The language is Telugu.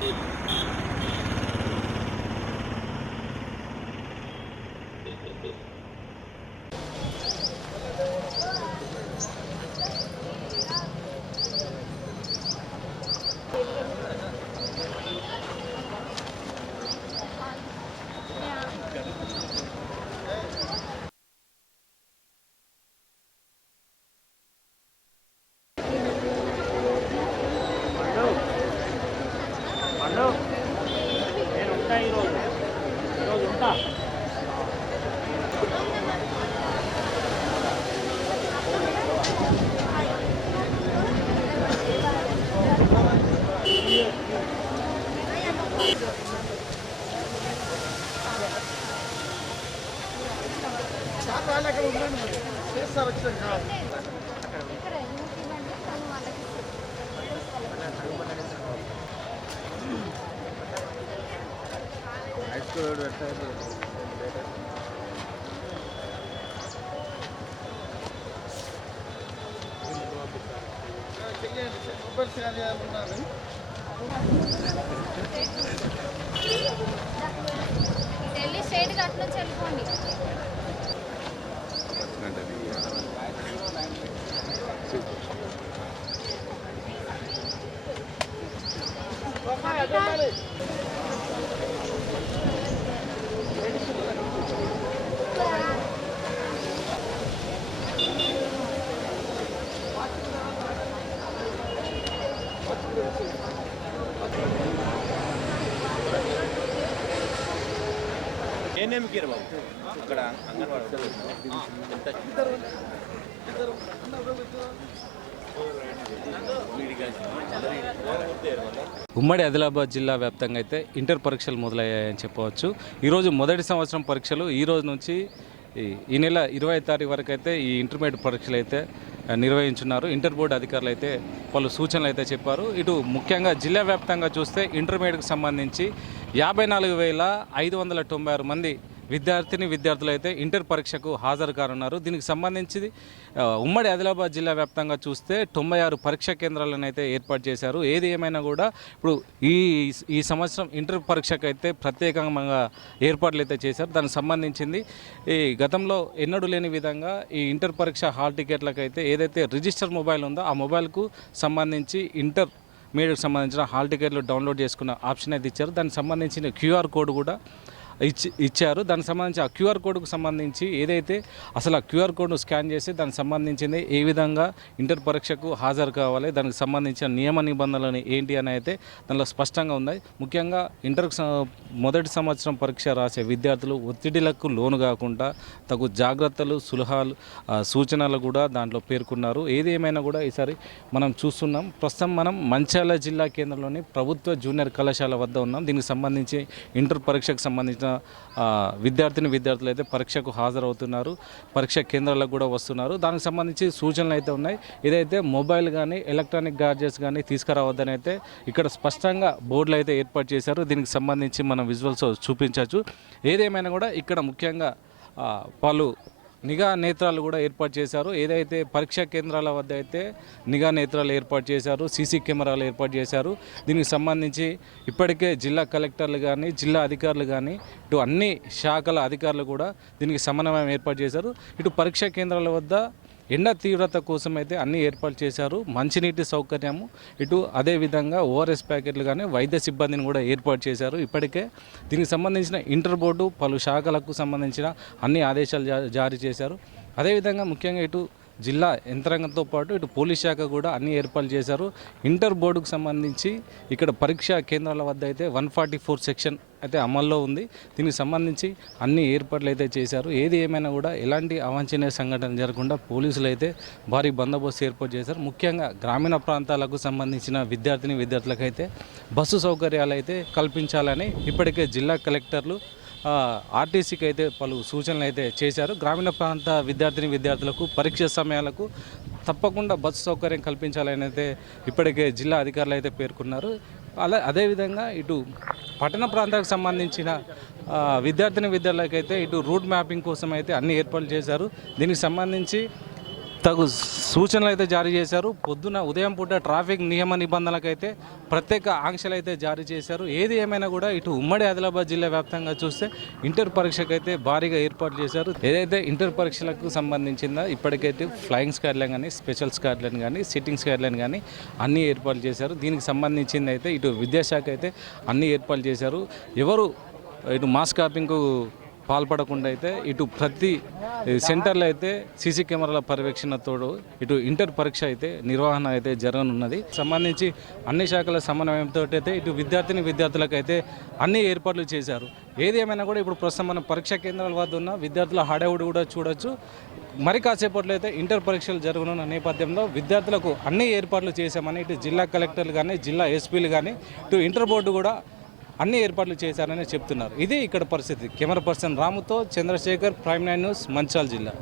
何だ? నేను ఉంటా ఈరోజు ఈరోజు ఉంటా ఢిల్లీ స్టేట్ అటు నుంచి వెళ్ళిపోండి. ఏనేమికి బాబు? అక్కడ అంగన్వాడీ ఉమ్మడి ఆదిలాబాద్ జిల్లా వ్యాప్తంగా అయితే ఇంటర్ పరీక్షలు మొదలయ్యాయని చెప్పవచ్చు. ఈరోజు మొదటి సంవత్సరం పరీక్షలు ఈ రోజు నుంచి ఈ- ఈ నెల ఇరవై తారీఖు వరకు అయితే ఈ ఇంటర్మీడియట్ పరీక్షలు అయితే నిర్వహించున్నారు. ఇంటర్ బోర్డు అధికారులు అయితే పలు సూచనలు అయితే చెప్పారు. ఇటు ముఖ్యంగా జిల్లా వ్యాప్తంగా చూస్తే ఇంటర్మీడియట్కి సంబంధించి యాభై నాలుగు వేల ఐదు వందల తొంభై ఆరు మంది విద్యార్థిని విద్యార్థులు అయితే ఇంటర్ పరీక్షకు హాజరు కానున్నారు. దీనికి సంబంధించి ఉమ్మడి ఆదిలాబాద్ జిల్లా వ్యాప్తంగా చూస్తే తొంభై ఆరు పరీక్షా కేంద్రాలను అయితే ఏర్పాటు చేశారు. ఏది ఏమైనా కూడా ఇప్పుడు ఈ ఈ సంవత్సరం ఇంటర్ పరీక్షకు అయితే ప్రత్యేకంగా ఏర్పాట్లు అయితే చేశారు. దానికి సంబంధించింది ఈ గతంలో ఎన్నడూ లేని విధంగా ఈ ఇంటర్ పరీక్ష హాల్ టికెట్లకు అయితే ఏదైతే రిజిస్టర్ మొబైల్ ఉందో ఆ మొబైల్కు సంబంధించి ఇంటర్ మీడియాకు సంబంధించిన హాల్ టికెట్లు డౌన్లోడ్ చేసుకున్న ఆప్షన్ అయితే ఇచ్చారు. దానికి సంబంధించిన క్యూఆర్ కోడ్ కూడా ఇచ్చి ఇచ్చారు. దానికి సంబంధించి ఆ క్యూఆర్ కోడ్కు సంబంధించి ఏదైతే అసలు ఆ క్యూఆర్ కోడ్ను స్కాన్ చేసి దానికి సంబంధించింది ఏ విధంగా ఇంటర్ పరీక్షకు హాజరు కావాలి దానికి సంబంధించిన నియమ నిబంధనలు ఏంటి అని అయితే దానిలో స్పష్టంగా ఉన్నాయి. ముఖ్యంగా ఇంటర్ మొదటి సంవత్సరం పరీక్ష రాసే విద్యార్థులు ఒత్తిడిలకు లోను కాకుండా తగు జాగ్రత్తలు సులహాలు సూచనలు కూడా దాంట్లో పేర్కొన్నారు. ఏది ఏమైనా కూడా ఈసారి మనం చూస్తున్నాం. ప్రస్తుతం మనం మంచాల జిల్లా కేంద్రంలోని ప్రభుత్వ జూనియర్ కళాశాల వద్ద ఉన్నాం. దీనికి సంబంధించి ఇంటర్ పరీక్షకు సంబంధించిన ఆ, విద్యార్థిని విద్యార్థులు అయితే పరీక్షకు హాజరవుతున్నారు. పరీక్ష కేంద్రాలకు కూడా వస్తున్నారు. దానికి సంబంధించి సూచనలు అయితే ఉన్నాయి. ఇదైతే మొబైల్ కానీ ఎలక్ట్రానిక్ గాడ్జెట్స్ కానీ తీసుకురావద్దని అయితే ఇక్కడ స్పష్టంగా బోర్డులు అయితే ఏర్పాటు చేశారు. దీనికి సంబంధించి మనం విజువల్స్ చూపించవచ్చు. ఏదేమైనా కూడా ఇక్కడ ముఖ్యంగా పలు నిఘా నేత్రాలు కూడా ఏర్పాటు చేశారు. ఏదైతే పరీక్షా కేంద్రాల వద్ద అయితే నిఘా నేత్రాలు ఏర్పాటు చేశారు సీసీ కెమెరాలు ఏర్పాటు చేశారు. దీనికి సంబంధించి ఇప్పటికే జిల్లా కలెక్టర్లు కానీ జిల్లా అధికారులు కానీ ఇటు అన్ని శాఖల అధికారులు కూడా దీనికి సమన్వయం ఏర్పాటు చేశారు. ఇటు పరీక్షా కేంద్రాల వద్ద ఎండ తీవ్రత కోసం అయితే అన్ని ఏర్పాటు చేశారు. మంచినీటి సౌకర్యము. ఇటు అదేవిధంగా ఓఆర్ఎస్ ప్యాకెట్లు కానీ వైద్య సిబ్బందిని కూడా ఏర్పాటు చేశారు. ఇప్పటికే దీనికి సంబంధించిన ఇంటర్ బోర్డు పలు శాఖలకు సంబంధించిన అన్ని ఆదేశాలు జా- జారీ చేశారు. అదేవిధంగా ముఖ్యంగా ఇటు జిల్లా యంత్రాంగంతో పాటు ఇటు పోలీస్ శాఖ కూడా అన్ని ఏర్పాట్లు చేశారు. ఇంటర్ బోర్డుకు సంబంధించి ఇక్కడ పరీక్షా కేంద్రాల వద్ద అయితే వన్ ఫార్టీ ఫోర్ సెక్షన్ అయితే అమల్లో ఉంది. దీనికి సంబంధించి అన్ని ఏర్పాట్లు అయితే చేశారు. ఏది ఏమైనా కూడా ఎలాంటి అవాంఛనీయ సంఘటన జరగకుండా పోలీసులు అయితే భారీ బందోబస్తు ఏర్పాటు చేశారు. ముఖ్యంగా గ్రామీణ ప్రాంతాలకు సంబంధించిన విద్యార్థిని విద్యార్థులకైతే బస్సు సౌకర్యాలు అయితే కల్పించాలని ఇప్పటికే జిల్లా కలెక్టర్లు ఆర్టీసీకి అయితే పలు సూచనలు అయితే చేశారు. గ్రామీణ ప్రాంత విద్యార్థిని విద్యార్థులకు పరీక్ష సమయాలకు తప్పకుండా బస్సు సౌకర్యం కల్పించాలని అయితే ఇప్పటికే జిల్లా అధికారులు అయితే పేర్కొన్నారు. అలా అదేవిధంగా ఇటు పట్టణ ప్రాంతాలకు సంబంధించిన విద్యార్థిని విద్యార్థులకైతే ఇటు రూట్ మ్యాపింగ్ కోసం అయితే అన్ని ఏర్పాట్లు చేశారు. దీనికి సంబంధించి తగు సూచనలు అయితే జారీ చేశారు. పొద్దున ఉదయం పూట ట్రాఫిక్ నియమ నిబంధనలకైతే ప్రత్యేక ఆంక్షలు అయితే జారీ చేశారు. ఏది ఏమైనా కూడా ఇటు ఉమ్మడి ఆదిలాబాద్ జిల్లా వ్యాప్తంగా చూస్తే ఇంటర్ పరీక్షకైతే భారీగా ఏర్పాటు చేశారు. ఏదైతే ఇంటర్ పరీక్షలకు సంబంధించిందో ఇప్పటికైతే ఫ్లయింగ్ స్క్వాడ్లైన్ కానీ స్పెషల్ స్క్వాడ్లైన్ కానీ సిట్టింగ్ స్క్వాడ్లైన్ కానీ అన్నీ ఏర్పాటు చేశారు. దీనికి సంబంధించింది అయితే ఇటు విద్యాశాఖ అయితే అన్నీ ఏర్పాటు చేశారు. ఎవరు ఇటు మాస్ కాపింగ్కు పాల్పడకుండా అయితే ఇటు ప్రతి సెంటర్లో అయితే సీసీ కెమెరాల పర్యవేక్షణతోడు ఇటు ఇంటర్ పరీక్ష అయితే నిర్వహణ అయితే జరగనున్నది. సంబంధించి అన్ని శాఖల సమన్వయంతో అయితే ఇటు విద్యార్థిని విద్యార్థులకు అయితే అన్ని ఏర్పాట్లు చేశారు. ఏది ఏమైనా కూడా ఇప్పుడు ప్రస్తుతం మనం పరీక్షా కేంద్రాల వద్ద ఉన్న విద్యార్థుల హడావుడి కూడా చూడొచ్చు. మరి కాసేపట్లో అయితే ఇంటర్ పరీక్షలు జరగనున్న నేపథ్యంలో విద్యార్థులకు అన్ని ఏర్పాట్లు చేశామని ఇటు జిల్లా కలెక్టర్లు కానీ జిల్లా ఎస్పీలు కానీ ఇటు ఇంటర్ బోర్డు కూడా అన్ని ఏర్పాట్లు చేశారని చెప్తున్నారు. ఇది ఇక్కడ పరిస్థితి. Camera person రాముతో Chandrashekhar Prime Nine News Manchal జిల్లా.